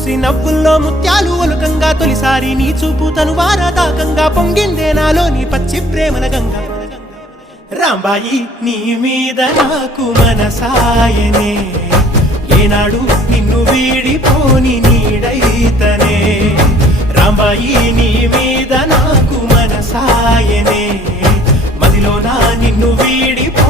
చూసి నవ్వుల్లో ముత్యాలు ఒలుకంగా తొలిసారి నీ చూపు తను వారదాకంగా పొంగిందే నాలో నీ పచ్చి ప్రేమల గంగా రాంబాయి నీ మీద నాకు మనసాయనే ఏనాడు నిన్ను వీడిపోని నీడైతనే రాంబాయి నీ మీద నాకు మనసాయనే మదిలో నా నిన్ను వీడిపో